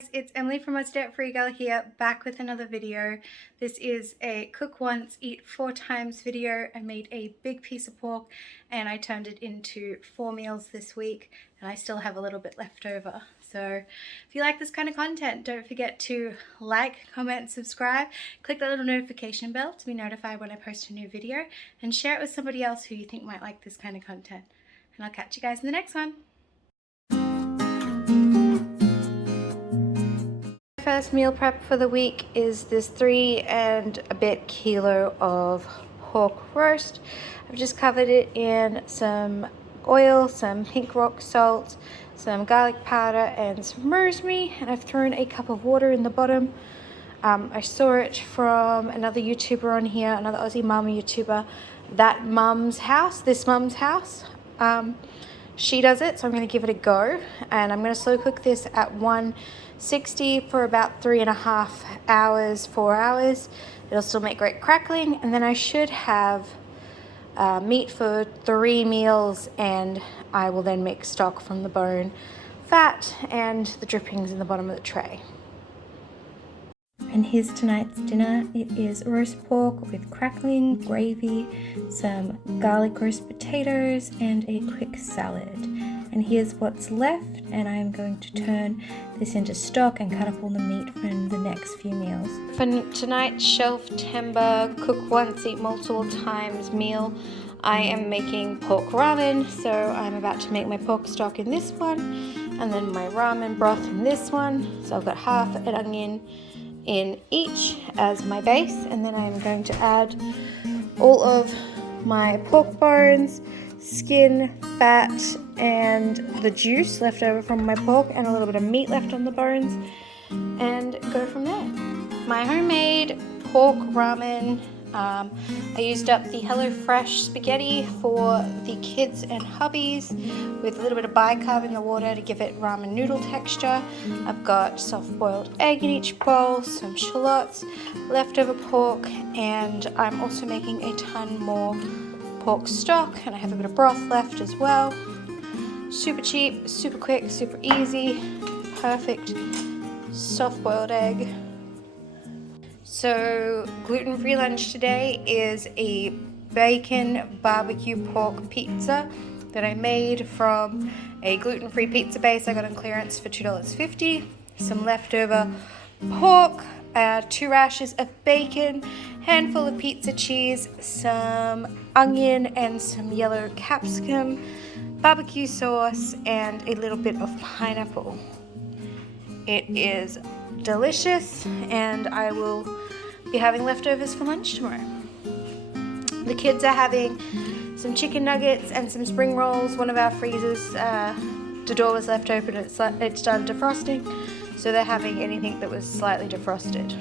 It's Emily from Aussie Frugal here, back with another video. This is a cook once, eat 4 times video. I made a big piece of pork and I turned it into 4 meals this week, and I still have a little bit left over. So if you like this kind of content, don't forget to like, comment, subscribe, click that little notification bell to be notified when I post a new video, and share it with somebody else who you think might like this kind of content. And I'll catch you guys in the next one. First meal prep for the week is this 3 and a bit kilo of pork roast. I've just covered it in some oil, some pink rock salt, some garlic powder and some rosemary, and I've thrown a cup of water in the bottom. I saw it from another YouTuber on here, another Aussie mama YouTuber, this mum's house. She does it, so I'm going to give it a go, and I'm going to slow cook this at 160 for about 3.5 hours, 4 hours. It'll still make great crackling, and then I should have meat for 3 meals, and I will then make stock from the bone, fat, and the drippings in the bottom of the tray. And here's tonight's dinner. It is roast pork with crackling gravy, some garlic roast potatoes, and a quick salad. And here's what's left, and I'm going to turn this into stock and cut up all the meat for the next few meals. For tonight's Shelftember cook once, eat multiple times meal, I am making pork ramen. So I'm about to make my pork stock in this one, and then my ramen broth in this one. So I've got half an onion in each as my base, and then I'm going to add all of my pork bones, skin, fat, and the juice left over from my pork, and a little bit of meat left on the bones, and go from there. My homemade pork ramen. I used up the HelloFresh spaghetti for the kids and hubbies with a little bit of bicarb in the water to give it ramen noodle texture. I've got soft-boiled egg in each bowl, some shallots, leftover pork, and I'm also making a ton more pork stock, and I have a bit of broth left as well. Super cheap, super quick, super easy, perfect soft-boiled egg. So gluten-free lunch today is a bacon BBQ Pork Pizza that I made from a gluten-free pizza base I got on clearance for $2.50. Some leftover pork, 2 rashers of bacon, handful of pizza cheese, some onion and some yellow capsicum, barbecue sauce, and a little bit of pineapple. It is delicious, and I will be having leftovers for lunch tomorrow. The kids are having some chicken nuggets and some spring rolls. One of our freezers, the door was left open, it started defrosting, so they're having anything that was slightly defrosted.